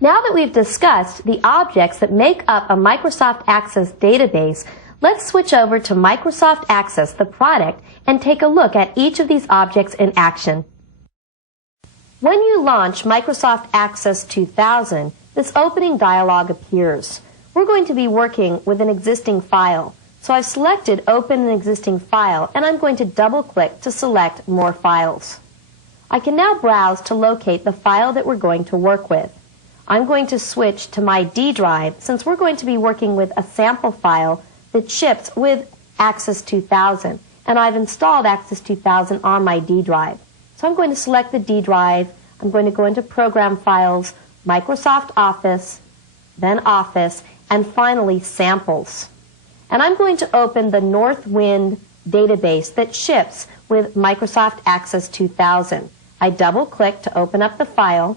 Now that we've discussed the objects that make up a Microsoft Access database, let's switch over to Microsoft Access, the product, and take a look at each of these objects in action. When you launch Microsoft Access 2000, this opening dialog appears. We're going to be working with an existing file. So I've selected Open an Existing File, and I'm going to double-click to select More Files. I can now browse to locate the file that we're going to work with. I'm going to switch to my D drive since we're going to be working with a sample file that ships with Access 2000, and I've installed Access 2000 on my D drive. So I'm going to select the D drive. I'm going to go into Program Files, Microsoft Office, then Office, and finally Samples. And I'm going to open the Northwind database that ships with Microsoft Access 2000. I double-click to open up the file.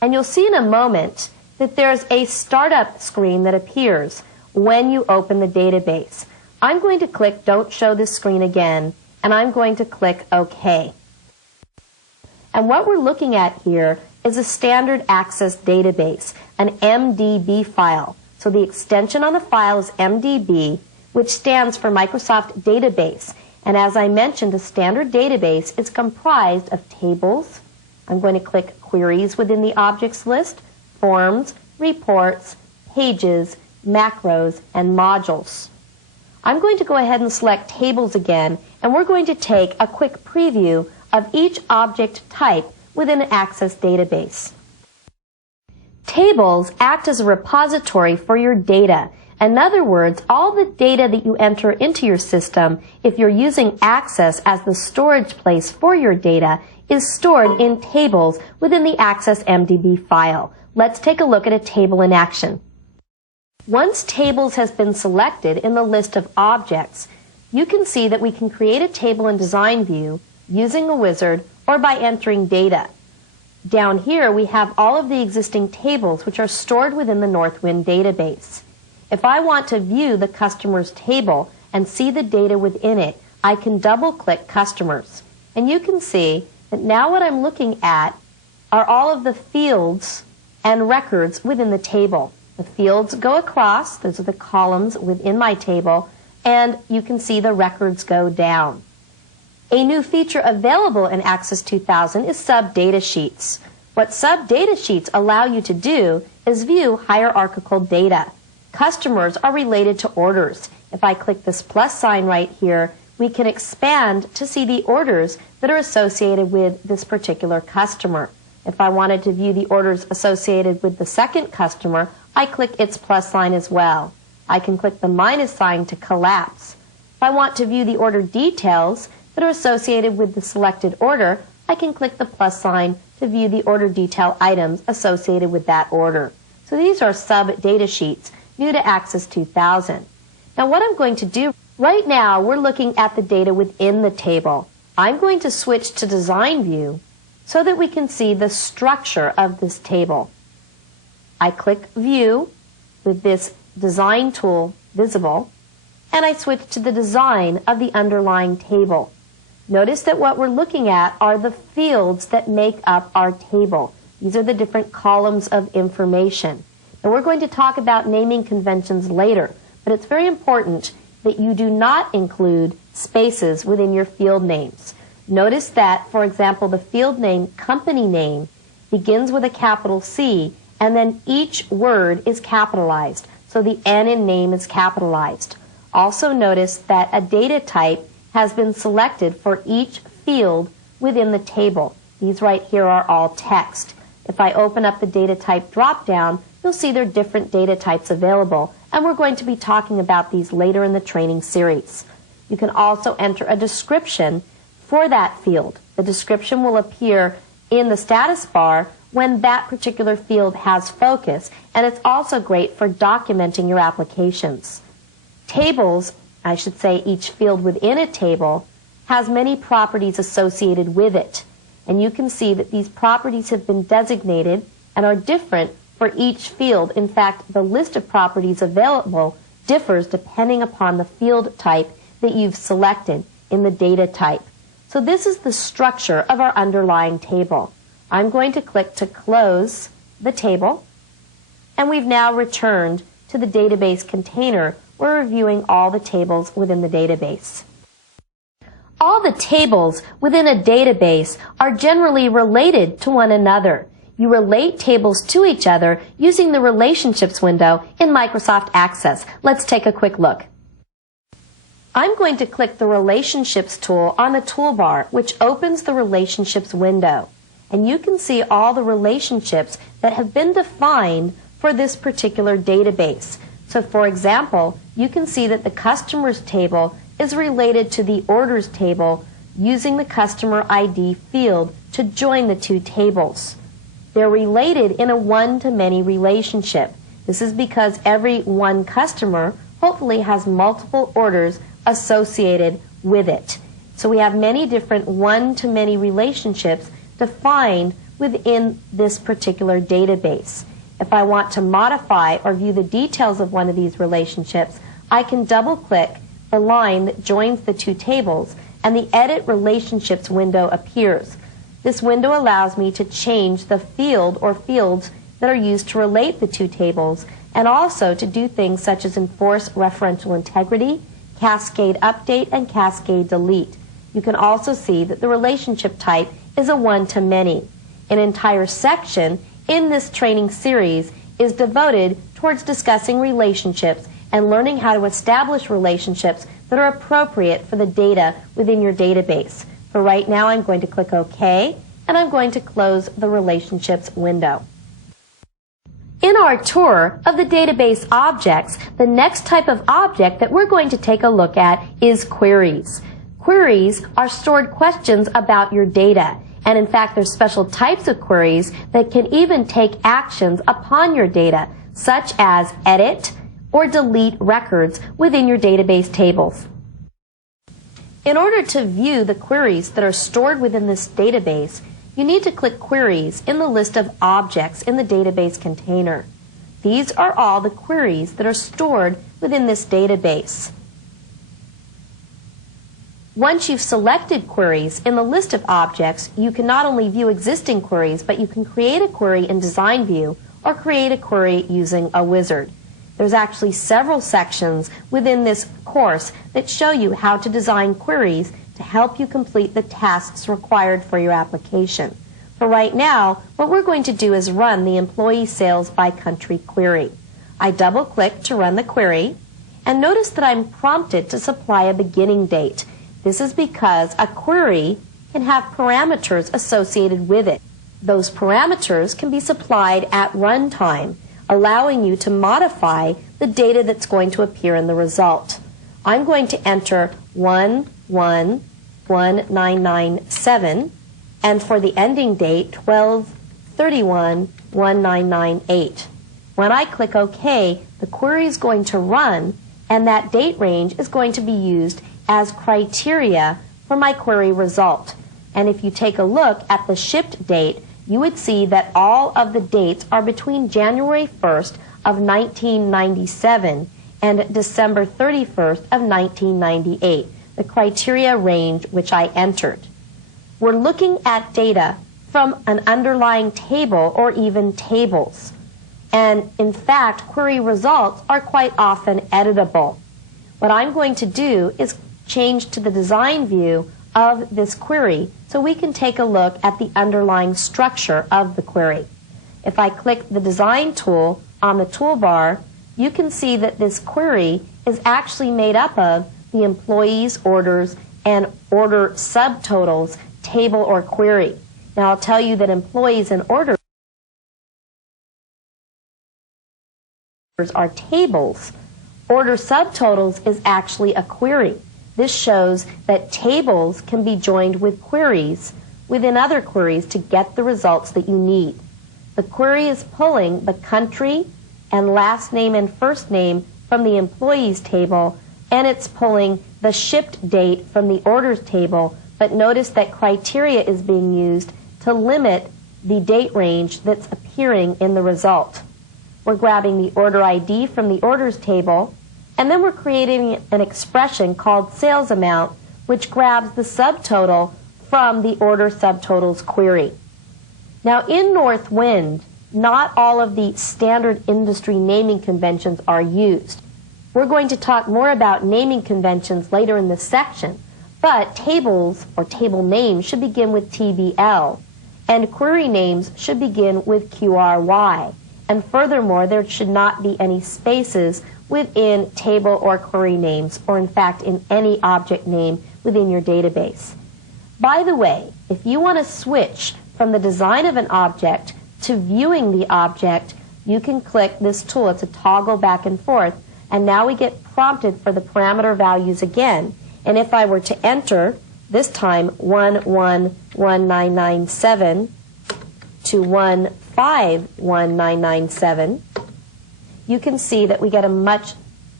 And you'll see in a moment that there's a startup screen that appears when you open the database. I'm going to click Don't Show This Screen Again, and I'm going to click OK. And what we're looking at here is a standard access database, an MDB file. So the extension on the file is MDB, which stands for Microsoft Database. And as I mentioned, a standard database is comprised of tables. I'm going to click Queries within the objects list, Forms, Reports, Pages, Macros, and Modules. I'm going to go ahead and select Tables again, and we're going to take a quick preview of each object type within an Access database. Tables act as a repository for your data. In other words, all the data that you enter into your system, if you're using Access as the storage place for your data, is stored in tables within the Access MDB file. Let's take a look at a table in action. Once Tables has been selected in the list of objects, you can see that we can create a table in Design View using a wizard or by entering data. Down here we have all of the existing tables which are stored within the Northwind database. If I want to view the customer's table and see the data within it, I can double-click Customers. And you can see that now what I'm looking at are all of the fields and records within the table. The fields go across, those are the columns within my table, and you can see the records go down. A new feature available in Access 2000 is sub-data sheets. What sub-data sheets allow you to do is view hierarchical data. Customers are related to orders. If I click this plus sign right here, we can expand to see the orders that are associated with this particular customer. If I wanted to view the orders associated with the second customer, I click its plus sign as well. I can click the minus sign to collapse. If I want to view the order details that are associated with the selected order, I can click the plus sign to view the order detail items associated with that order. So these are sub-data sheets new to Access 2000. Now what I'm going to do, right now we're looking at the data within the table. I'm going to switch to Design View so that we can see the structure of this table. I click View with this Design tool visible, and I switch to the design of the underlying table. Notice that what we're looking at are the fields that make up our table. These are the different columns of information. And we're going to talk about naming conventions later, but it's very important that you do not include spaces within your field names. Notice that, for example, the field name company name begins with a capital C, and then each word is capitalized. So the N in name is capitalized. Also notice that a data type has been selected for each field within the table. These right here are all text. If I open up the data type drop-down, you'll see there are different data types available, and we're going to be talking about these later in the training series. You can also enter a description for that field. The description will appear in the status bar when that particular field has focus, and it's also great for documenting your applications. Tables, I should say each field within a table, has many properties associated with it. And you can see that these properties have been designated and are different for each field. In fact, the list of properties available differs depending upon the field type that you've selected in the data type. So this is the structure of our underlying table. I'm going to click to close the table, and we've now returned to the database container. We're reviewing all the tables within the database. All the tables within a database are generally related to one another. You relate tables to each other using the Relationships window in Microsoft Access. Let's take a quick look. I'm going to click the Relationships tool on the toolbar, which opens the Relationships window. And you can see all the relationships that have been defined for this particular database. So for example, you can see that the Customers table is related to the Orders table using the Customer ID field to join the two tables. They're related in a one-to-many relationship. This is because every one customer hopefully has multiple orders associated with it. So we have many different one-to-many relationships defined within this particular database. If I want to modify or view the details of one of these relationships, I can double-click the line that joins the two tables, and the Edit Relationships window appears. This window allows me to change the field or fields that are used to relate the two tables, and also to do things such as enforce referential integrity, cascade update, and cascade delete. You can also see that the relationship type is a one-to-many. An entire section in this training series is devoted towards discussing relationships and learning how to establish relationships that are appropriate for the data within your database. For right now, I'm going to click OK, and I'm going to close the Relationships window. In our tour of the database objects, the next type of object that we're going to take a look at is queries. Queries are stored questions about your data. And in fact, there's special types of queries that can even take actions upon your data, such as edit or delete records within your database tables. In order to view the queries that are stored within this database, you need to click Queries in the list of objects in the database container. These are all the queries that are stored within this database. Once you've selected queries in the list of objects, you can not only view existing queries, but you can create a query in Design View or create a query using a wizard. There's actually several sections within this course that show you how to design queries to help you complete the tasks required for your application. For right now, what we're going to do is run the employee sales by country query. I double-click to run the query, and notice that I'm prompted to supply a beginning date. This is because a query can have parameters associated with it. Those parameters can be supplied at runtime, allowing you to modify the data that's going to appear in the result. I'm going to enter 111997, and for the ending date, 12/31/1998. When I click OK, the query is going to run, and that date range is going to be used as criteria for my query result. And if you take a look at the shipped date, you would see that all of the dates are between January 1st of 1997 and December 31st of 1998, the criteria range which I entered. We're looking at data from an underlying table or even tables. And in fact, query results are quite often editable. What I'm going to do is change to the design view of this query so we can take a look at the underlying structure of the query. If I click the design tool on the toolbar, you can see that this query is actually made up of the employees, orders, and order subtotals table or query. Now I'll tell you that employees and orders are tables. Order subtotals is actually a query. This shows that tables can be joined with queries within other queries to get the results that you need. The query is pulling the country and last name and first name from the employees table, and it's pulling the shipped date from the orders table, but notice that criteria is being used to limit the date range that's appearing in the result. We're grabbing the order ID from the orders table, and then we're creating an expression called sales amount, which grabs the subtotal from the order subtotals query. Now in North Wind, not all of the standard industry naming conventions are used. We're going to talk more about naming conventions later in this section, but tables or table names should begin with TBL, and query names should begin with QRY. And furthermore, there should not be any spaces within table or query names, or in fact in any object name within your database. By the way, if you want to switch from the design of an object to viewing the object, you can click this tool. It's a toggle back and forth, and now we get prompted for the parameter values again. And if I were to enter, this time 111997 to 151997, you can see that we get a much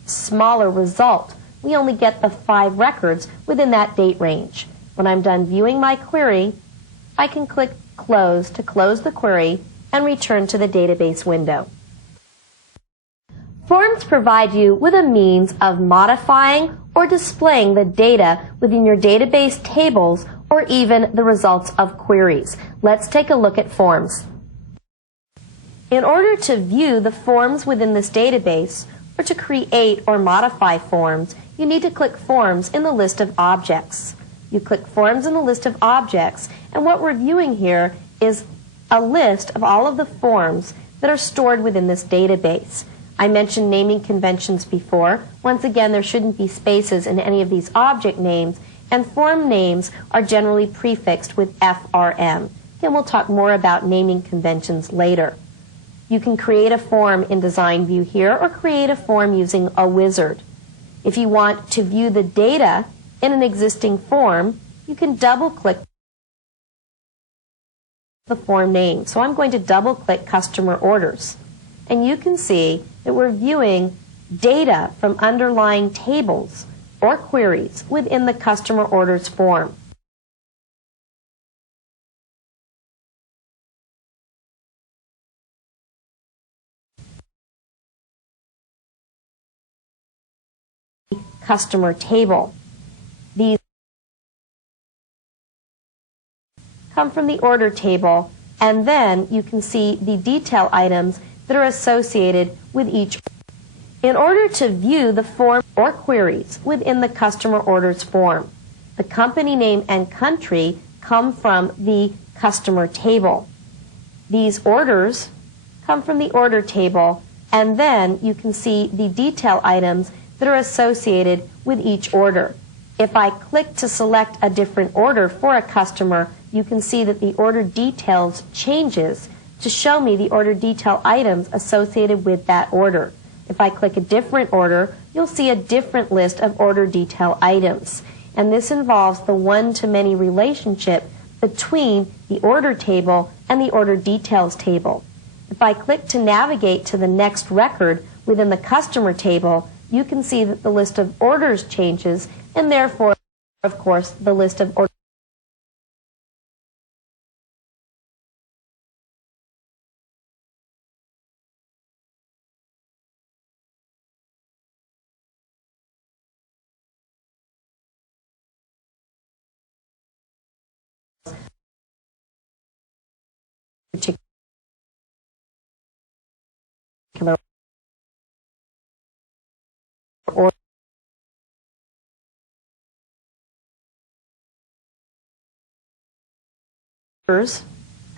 smaller result. We only get the 5 records within that date range. When I'm done viewing my query, I can click Close to close the query and return to the database window. Forms provide you with a means of modifying or displaying the data within your database tables or even the results of queries. Let's take a look at forms. In order to view the forms within this database or to create or modify forms, you need to click Forms in the list of objects. You click Forms in the list of objects, and what we're viewing here is a list of all of the forms that are stored within this database. I mentioned naming conventions before. Once again, there shouldn't be spaces in any of these object names, and form names are generally prefixed with FRM. Again, we'll talk more about naming conventions later. You can create a form in Design View here or create a form using a wizard. If you want to view the data in an existing form, you can double-click the form name. So I'm going to double-click Customer Orders. And you can see that we're viewing data from underlying tables or queries within the Customer Orders form. Customer table. These come from the order table, and then you can see the detail items that are associated with each. In order to view the form or queries within the customer orders form, the company name and country come from the customer table. These orders come from the order table, and then you can see the detail items that are associated with each order. If I click to select a different order for a customer, you can see that the order details changes to show me the order detail items associated with that order. If I click a different order, you'll see a different list of order detail items. And this involves the one-to-many relationship between the order table and the order details table. If I click to navigate to the next record within the customer table, you can see that the list of orders changes, and therefore, of course, the list of orders particular orders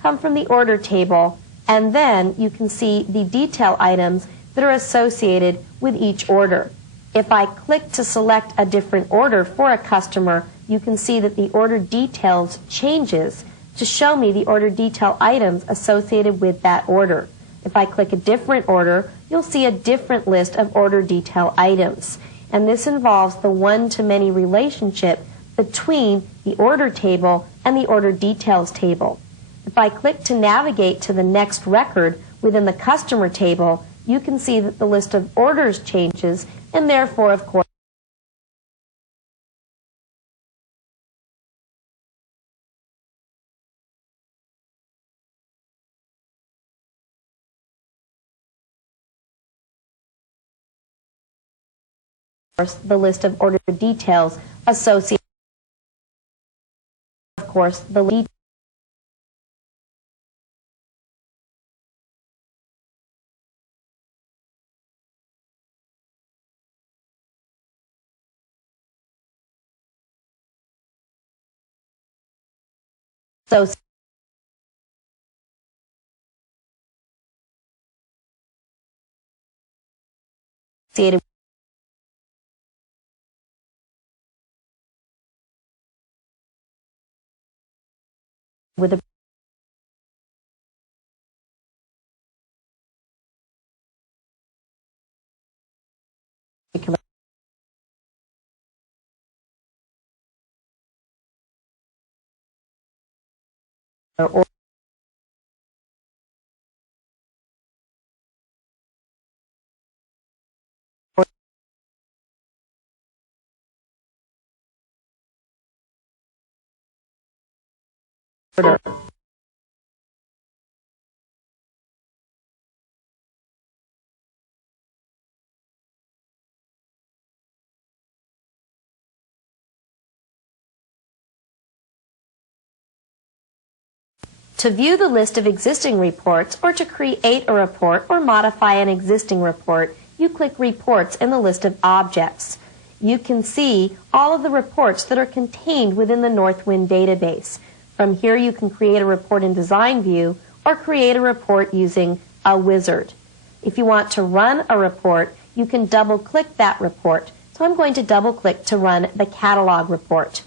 come from the order table, and then you can see the detail items that are associated with each order. If I click to select a different order for a customer, you can see that the order details changes to show me the order detail items associated with that order. If I click a different order, you'll see a different list of order detail items. And this involves the one-to-many relationship between the order table and the order details table. If I click to navigate to the next record within the customer table, you can see that the list of orders changes, and therefore, of course, the list of order details associated, of course, the associated with a particular order. To view the list of existing reports or to create a report or modify an existing report, you click Reports in the list of objects. You can see all of the reports that are contained within the Northwind database. From here you can create a report in Design View or create a report using a wizard. If you want to run a report, you can double-click that report. So I'm going to double-click to run the catalog report.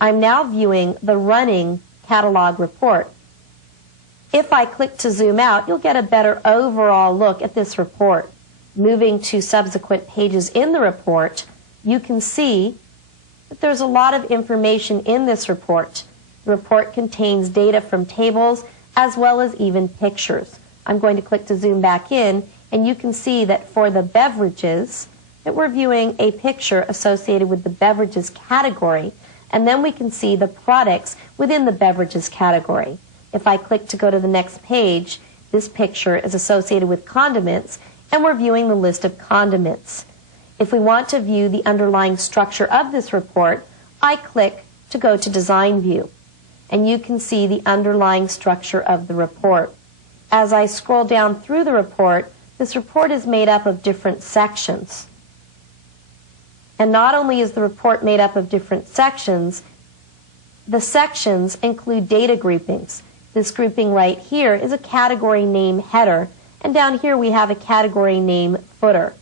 I'm now viewing the running catalog report. If I click to zoom out, you'll get a better overall look at this report. Moving to subsequent pages in the report, you can see that there's a lot of information in this report. The report contains data from tables as well as even pictures. I'm going to click to zoom back in, and you can see that for the beverages, that we're viewing a picture associated with the beverages category, and then we can see the products within the beverages category. If I click to go to the next page, this picture is associated with condiments, and we're viewing the list of condiments. If we want to view the underlying structure of this report, I click to go to Design View, and you can see the underlying structure of the report. As I scroll down through the report, this report is made up of different sections. And not only is the report made up of different sections, the sections include data groupings. This grouping right here is a category name header, and down here we have a category name footer.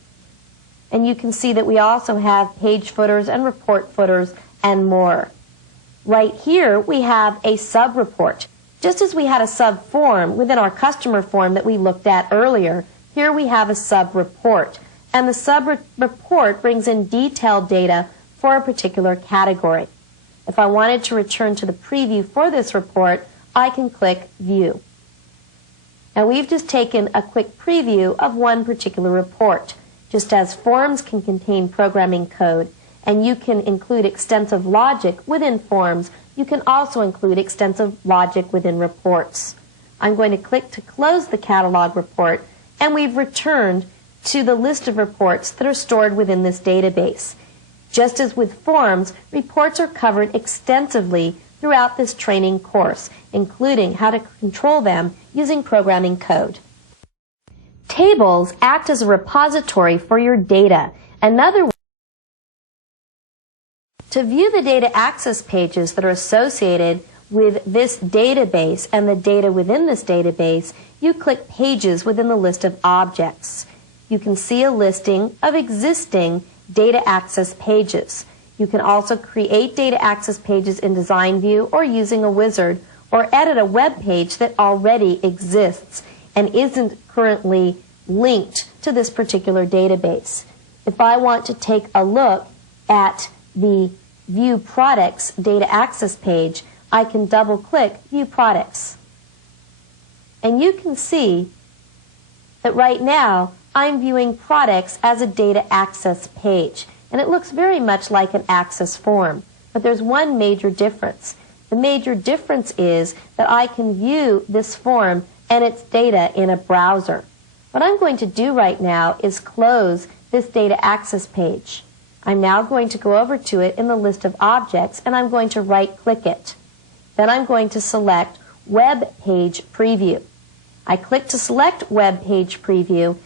And you can see that we also have page footers and report footers and more. Right here we have a sub-report. Just as we had a sub-form within our customer form that we looked at earlier, here we have a sub-report. And the sub-report brings in detailed data for a particular category. If I wanted to return to the preview for this report, I can click View. Now we've just taken a quick preview of one particular report. Just as forms can contain programming code and you can include extensive logic within forms, you can also include extensive logic within reports. I'm going to click to close the catalog report, and we've returned to the list of reports that are stored within this database. Just as with forms, reports are covered extensively throughout this training course, including how to control them using programming code. Tables act as a repository for your data. Another way to view the data access pages that are associated with this database and the data within this database, you click Pages within the list of objects. You can see a listing of existing data access pages. You can also create data access pages in Design View or using a wizard, or edit a web page that already exists and isn't currently linked to this particular database. If I want to take a look at the View Products data access page, I can double-click View Products. And you can see that right now I'm viewing products as a data access page. And it looks very much like an access form. But there's one major difference. The major difference is that I can view this form and its data in a browser. What I'm going to do right now is close this data access page. I'm now going to go over to it in the list of objects, and I'm going to right-click it. Then I'm going to select Web Page Preview. I click to select Web Page Preview,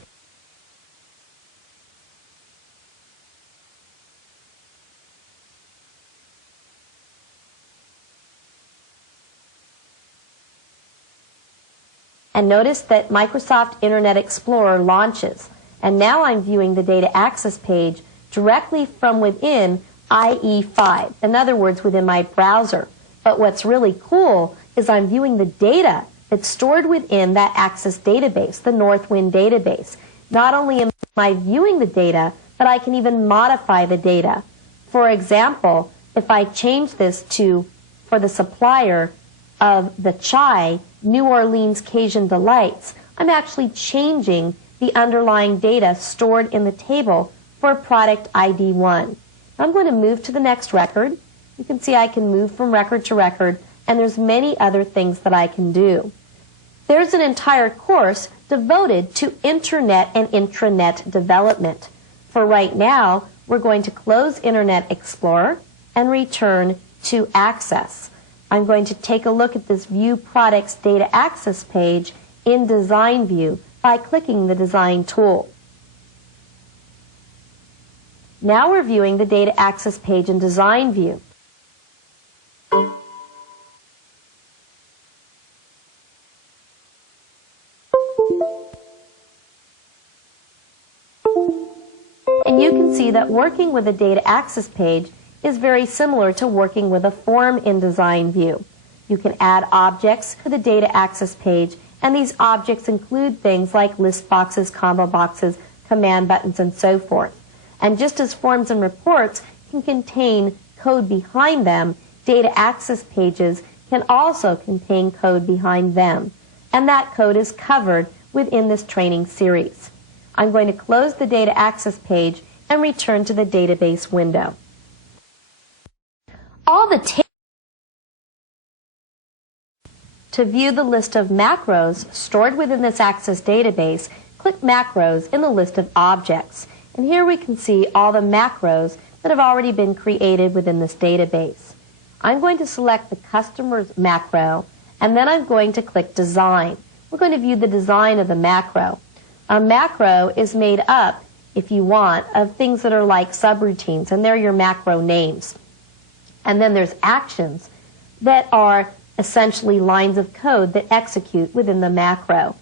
And notice that Microsoft Internet Explorer launches. And now I'm viewing the data access page directly from within IE5. In other words, within my browser. But what's really cool is I'm viewing the data that's stored within that Access database, the Northwind database. Not only am I viewing the data, but I can even modify the data. For example, if I change this to, for the supplier of the chai, New Orleans Cajun Delights, I'm actually changing the underlying data stored in the table for product ID 1. I'm going to move to the next record. You can see I can move from record to record, and there's many other things that I can do. There's an entire course devoted to Internet and intranet development. For right now, we're going to close Internet Explorer and return to Access. I'm going to take a look at this View Products Data Access page in Design View by clicking the Design tool. Now we're viewing the Data Access page in Design View. And you can see that working with a Data Access page is very similar to working with a form in Design View. You can add objects to the Data Access page, and these objects include things like list boxes, combo boxes, command buttons, and so forth. And just as forms and reports can contain code behind them, Data Access pages can also contain code behind them. And that code is covered within this training series. I'm going to close the Data Access page and return to the database window. All the to view the list of macros stored within this Access database, click Macros in the list of objects. And here we can see all the macros that have already been created within this database. I'm going to select the customer's macro, and then I'm going to click Design. We're going to view the design of the macro. A macro is made up, if you want, of things that are like subroutines, and they're your macro names. And then there's actions that are essentially lines of code that execute within the macro.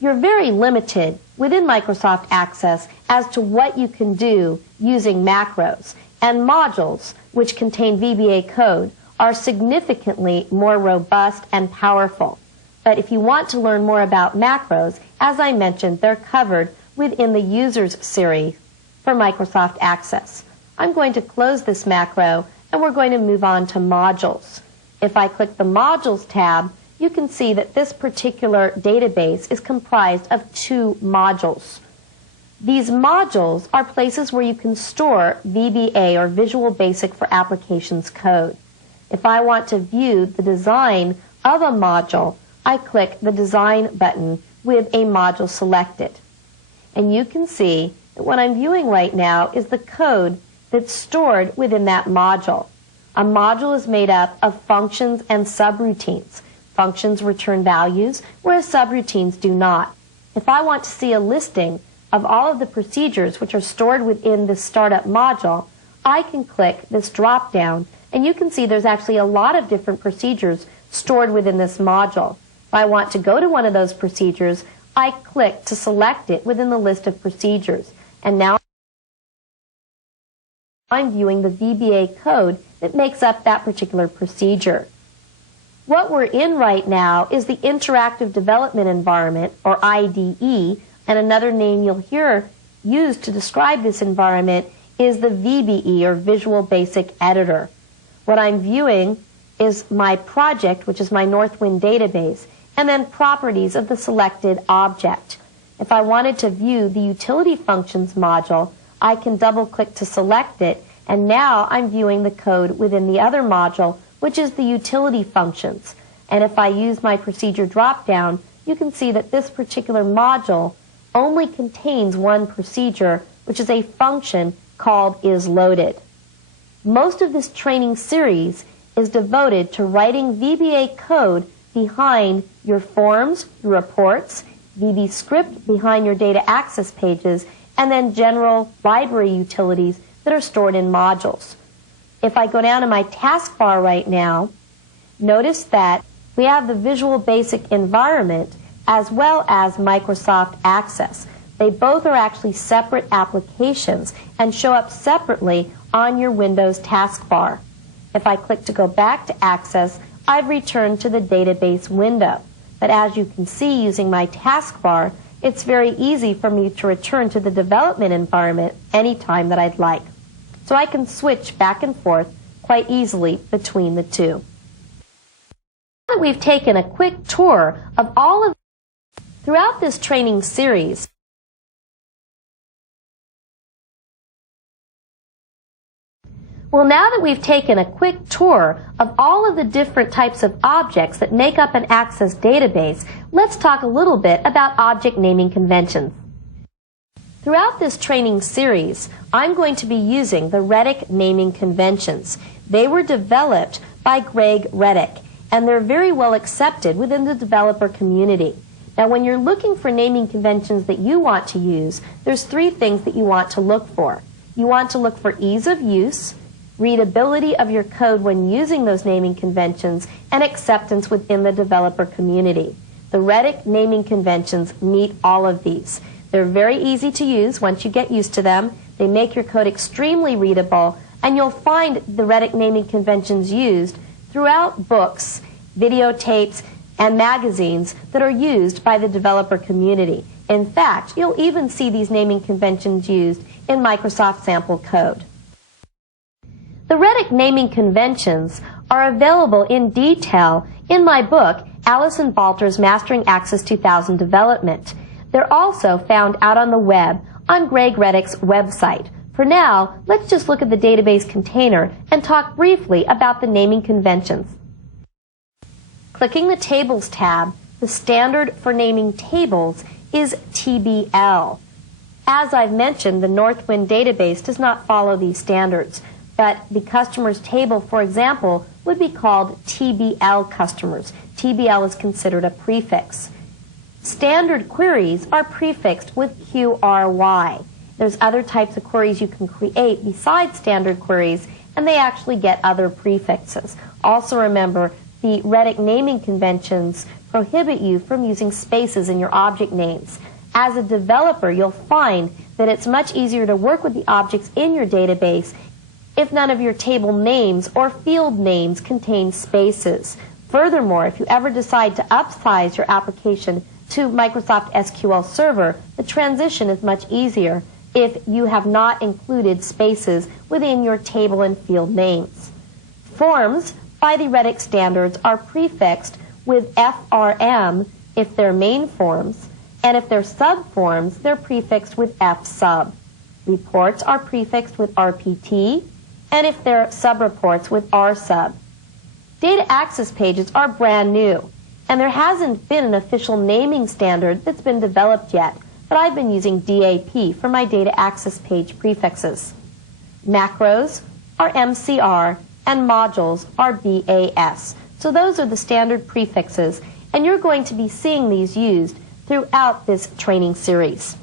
You're very limited within Microsoft Access as to what you can do using macros. And modules, which contain VBA code, are significantly more robust and powerful. But if you want to learn more about macros, as I mentioned, they're covered within the Users series for Microsoft Access. I'm going to close this macro, and we're going to move on to modules. If I click the Modules tab, you can see that this particular database is comprised of 2 modules. These modules are places where you can store VBA, or Visual Basic for Applications code. If I want to view the design of a module, I click the Design button with a module selected. And you can see that what I'm viewing right now is the code that's stored within that module. A module is made up of functions and subroutines. Functions return values, whereas subroutines do not. If I want to see a listing of all of the procedures which are stored within this startup module, I can click this drop down, and you can see there's actually a lot of different procedures stored within this module. If I want to go to one of those procedures, I click to select it within the list of procedures. And now I'm viewing the VBA code that makes up that particular procedure. What we're in right now is the Interactive Development Environment, or IDE, and another name you'll hear used to describe this environment is the VBE, or Visual Basic Editor. What I'm viewing is my project, which is my Northwind database, and then properties of the selected object. If I wanted to view the Utility Functions module, I can double-click to select it, and now I'm viewing the code within the other module, which is the Utility Functions. And if I use my Procedure drop-down, you can see that this particular module only contains one procedure, which is a function called isLoaded. Most of this training series is devoted to writing VBA code behind your forms, your reports, VB script behind your data access pages, and then general library utilities that are stored in modules. If I go down to my taskbar right now, notice that We have the Visual Basic environment as well as Microsoft Access. They both are actually separate applications and show up separately on your Windows taskbar. If I click to go back to Access, I've returned to the database window. But as you can see using my taskbar, it's very easy for me to return to the development environment anytime that I'd like. So I can switch back and forth quite easily between the two. Now that we've taken a quick tour of all of throughout this training series, now that we've taken a quick tour of all of the different types of objects that make up an Access database, let's talk a little bit about object naming conventions. Throughout this training series, I'm going to be using the Reddick naming conventions. They were developed by Greg Reddick, and they're very well accepted within the developer community. Now, when you're looking for naming conventions that you want to use, there's three things that you want to look for. You want to look for ease of use, readability of your code when using those naming conventions, and acceptance within the developer community. The Reddick naming conventions meet all of these. They're very easy to use once you get used to them. They make your code extremely readable, and you'll find the Reddick naming conventions used throughout books, videotapes, and magazines that are used by the developer community. In fact, you'll even see these naming conventions used in Microsoft sample code. The Reddick naming conventions are available in detail in my book, Allison Balter's Mastering Access 2000 Development. They're also found out on the web on Greg Reddick's website. For now, let's just look at the database container and talk briefly about the naming conventions. Clicking the Tables tab, the standard for naming tables is TBL. As I've mentioned, the Northwind database does not follow these standards, but the customer's table, for example, would be called TBL customers. TBL is considered a prefix. Standard queries are prefixed with QRY. There's other types of queries you can create besides standard queries, and they actually get other prefixes. Also remember, the Reddick naming conventions prohibit you from using spaces in your object names. As a developer, you'll find that it's much easier to work with the objects in your database if none of your table names or field names contain spaces. Furthermore, if you ever decide to upsize your application to Microsoft SQL Server, the transition is much easier if you have not included spaces within your table and field names. Forms by the Reddick standards are prefixed with FRM if they're main forms, and if they're subforms, they're prefixed with FSub. Reports are prefixed with RPT, and if they're subreports with RSub. Data access pages are brand new, and there hasn't been an official naming standard that's been developed yet, but I've been using DAP for my data access page prefixes. Macros are MCR, and modules are BAS. So those are the standard prefixes, and you're going to be seeing these used throughout this training series.